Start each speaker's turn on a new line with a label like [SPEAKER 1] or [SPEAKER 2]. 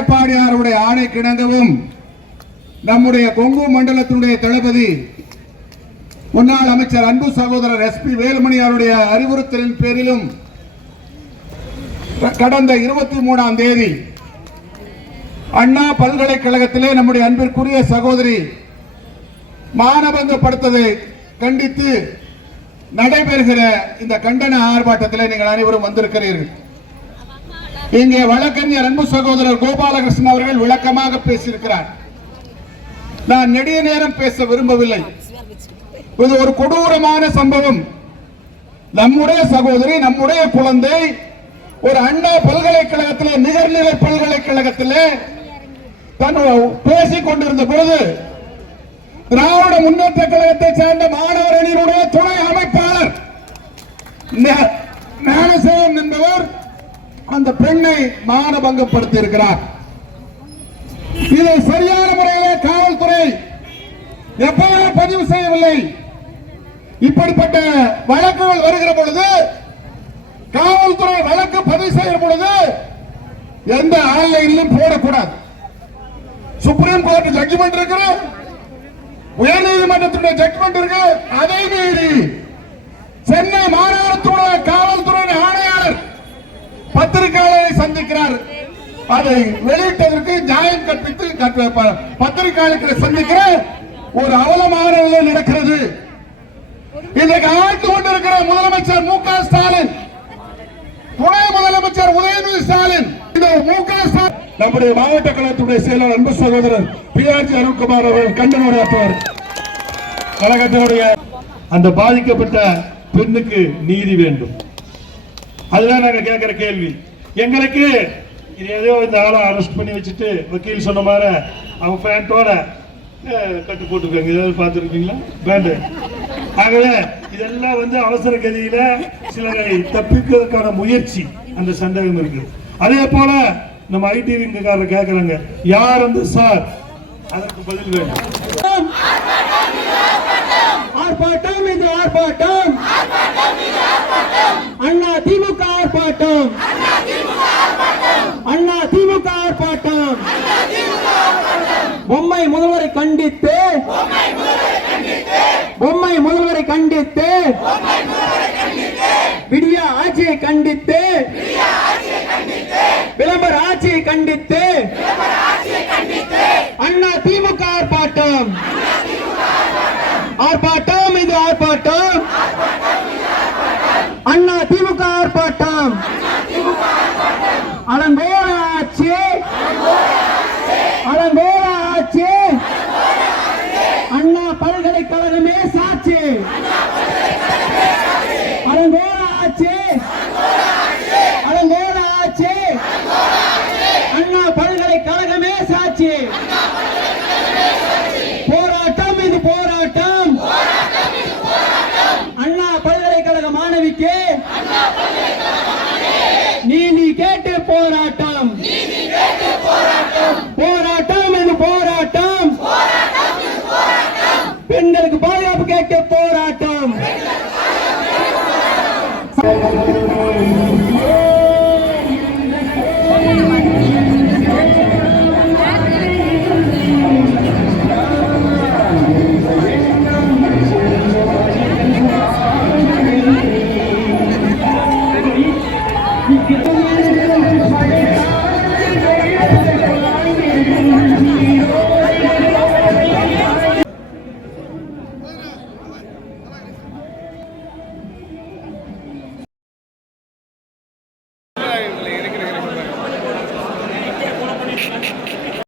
[SPEAKER 1] எடப்பாடியாருடைய ஆணை கிணங்கவும் நம்முடைய கொங்கு மண்டலத்தினுடைய தளபதி முன்னாள் அமைச்சர் அன்பு சகோதரர் எஸ் பி வேலுமணி அவருடைய அறிவுறுத்தலின் பேரிலும் கடந்த இருபத்தி மூணாம் தேதி அண்ணா பல்கலைக்கழகத்திலே நம்முடைய அன்பிற்குரிய சகோதரி மானபங்கப்படுத்ததை கண்டித்து நடைபெறுகிற இந்த கண்டன ஆர்ப்பாட்டத்திலே நீங்கள் அனைவரும் வந்திருக்கிறீர்கள். இங்கே வழக்கறிஞர் அன்பு சகோதரர் கோபாலகிருஷ்ணன் அவர்கள் விளக்கமாக பேசியிருக்கிறார். நான் நெடிய நேரம் பேச விரும்பவில்லை. இது ஒரு கொடூரமான சம்பவம். நம்முடைய சகோதரி நம்முடைய குழந்தை ஒரு அண்ணா பல்கலைக்கழகத்திலே நிகர்நிலை பல்கலைக்கழகத்திலே தன் பேசிக் கொண்டிருந்த பொழுது திராவிட முன்னேற்ற கழகத்தை சேர்ந்த மாணவர் அணியினுடைய துணை அமைப்பாளர் ஞா- என்பவர் அந்த பெண்ணை மானபங்கப்படுத்தி இருக்கிறார் இதை சரியான முறையிலே காவல்துறை எப்பவே பதிவு செய்யவில்லை? இப்படிப்பட்ட வழக்குகள் வருகிற பொழுது காவல்துறை வழக்கு பதிவு செய்கிற பொழுது எந்த ஆன்லைனிலும் போடக்கூடாது. சுப்ரீம் கோர்ட் ஜட்ஜ்மெண்ட் இருக்கு. உயர் நீதிமன்றத்துடைய ஜட்ஜ்மெண்ட் இருக்கு. அதை மீறி சென்னை மாநகர காவல்துறை ஆணையாளர் பத்திரிகையாளரை சந்திக்கிறார். அதை வெளியிட்டதற்கு நியாயம் கற்பித்து பத்திரிகையாளர்களை சந்திக்கிற ஒரு அவலமான நிலை நடக்கிறது. இன்றைக்கு ஆழ்த்து கொண்டிருக்கிற முதலமைச்சர் மு க ஸ்டாலின் துணை முதலமைச்சர் உதயநிதி ஸ்டாலின் இந்த மு க ஸ்டாலின் நம்முடைய மாவட்ட கழகத்துடைய செயலாளர் அன்பு சகோதரர் பி ஆர் ஜி அருண்குமார் அவர்கள் கண்டன உரையாற்றுவார் கழகத்தினுடைய
[SPEAKER 2] அந்த பாதிக்கப்பட்ட பெண்ணுக்கு நீதி வேண்டும். அதுதான் நாங்க கேட்கிற கேள்வி. எங்களுக்கு இது ஏதோ இந்த ஆளை அரெஸ்ட் பண்ணி வச்சுட்டு வக்கீல் சொன்ன மாதிரி அவன் பேண்ட்டோட கட்டு போட்டுருக்காங்க ஏதாவது பார்த்துருக்கீங்களா? பேண்டு ஆகவே இதெல்லாம் வந்து அவசர கதியில சிலரை தப்பிக்கிறதுக்கான முயற்சி அந்த சந்தேகம் இருக்கு அதே போல நம்ம ஐடி விங்கக்காரர் கேட்கறாங்க யார் அந்த சார்? அதற்கு பதில் வேண்டும்.
[SPEAKER 3] ஆர்ப்பாட்டம் இது ஆர்ப்பாட்டம். அண்ணா திமுக ஆர்ப்பாட்டம் அண்ணா திமுக ஆர்ப்பாட்டம். பொம்மை முதல்வரை கண்டித்து பொம்மை முதல்வரை கண்டித்து விடிய ஆட்சியை கண்டித்து விளம்பர ஆட்சியை கண்டித்து அண்ணா திமுக ஆர்ப்பாட்டம் ஆர்ப்பாட்டம் இது ஆர்ப்பாட்டம் அண்ணா திமுக ஆர்ப்பாட்டம் அலங்கோல ஆட்சி அலங்கோல ஆட்சி அண்ணா பல்கலைக்கழகமே சாட்சி அலங்கோல ஆட்சி பெண்களுக்கு பாதுகாப்பு கேட்க போராட்டம்.